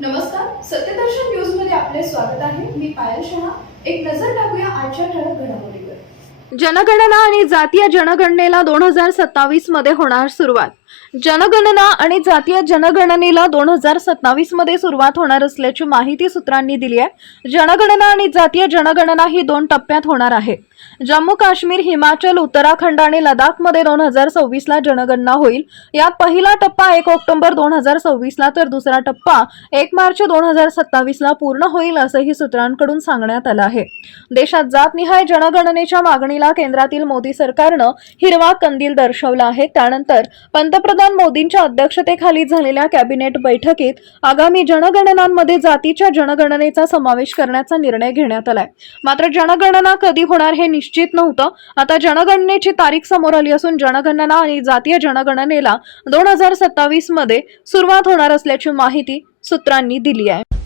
नमस्कार सत्यदर्शन न्यूजमध्ये आपले स्वागत आहे. मी पायल शहा. एक नजर टाकूया आजच्या ठळक घडामोडीवर जनगणना आणि जातीय जनगणनेला दोन हजार सत्तावीसमध्ये होणार सुरुवात. जनगणना आणि जातीय जनगणनेला दोन हजार सत्तावीसमध्ये सुरुवात होणार असल्याची माहिती सूत्रांनी दिली आहे. जनगणना आणि जातीय जनगणना ही दोन टप्प्यात होणार आहे. जम्मू काश्मीर हिमाचल उत्तराखंड आणि लडाखमध्ये दोन हजार सव्वीस ला जनगणना होईल. यात पहिला टप्पा एक ऑक्टोबर दोन हजार सव्वीस ला तर दुसरा टप्पा एक मार्च दोन हजार सत्तावीस ला पूर्ण होईल असंही सूत्रांकडून सांगण्यात आलं आहे. देशात जातनिहाय जनगणनेच्या मागणीला केंद्रातील मोदी सरकारनं हिरवा कंदील दर्शवला आहे. त्यानंतर पंतप्रधान मोदींच्या अध्यक्षतेखाली झालेल्या कॅबिनेट बैठकीत आगामी जनगणनांमध्ये जातीच्या जनगणनेचा समावेश करण्याचा निर्णय घेण्यात आलाय. मात्र जनगणना कधी होणार हे निश्चित नव्हतं. आता जनगणनेची तारीख समोर आली असून जनगणना आणि जातीय जनगणनेला दोन हजार सत्तावीसमध्ये सुरुवात होणार असल्याची माहिती सूत्रांनी दिली आहे.